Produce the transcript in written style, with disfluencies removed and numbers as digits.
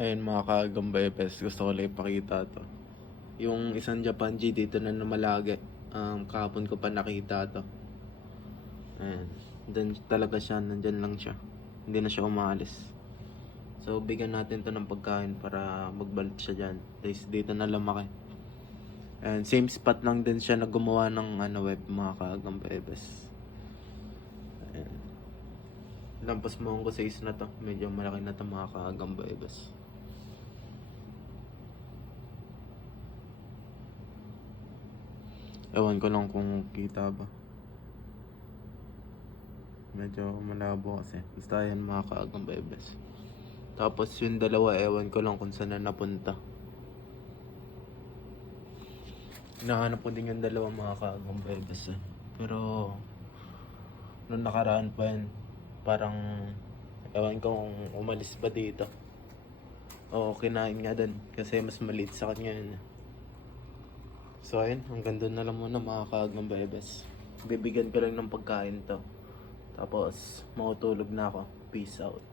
Ayun mga kagambebes, gusto ko lang ipakita to. Yung isang Japan G dito na namalagi. Kahapon ko pa nakita to. Ayan. Diyan talaga siya, nandyan lang siya. Hindi na siya umalis. So bigyan natin to ng pagkain para magbalik siya dyan. Dito na lumaki. And same spot lang din siya na gumawa ng web mga kagambebes. Ayan. Lampas mo ko sa is na to. Medyo malaki na to mga kagambebes. Ewan ko lang kung kita ba. Medyo malabo kasi. Basta yan mga kaagang bebes. Tapos yung dalawa, ewan ko lang kung saan na napunta. Hinahanap ko din yung dalawa mga kaagang bebes eh. Pero nung nakaraan pa yun, parang ewan ko kung umalis ba dito. O kinain nga din kasi mas maliit sa kanya yun. So ayun, hanggang doon na lang muna mga kaagang bebes. Bibigyan ko lang ng pagkain to. Tapos, matutulog na ako. Peace out.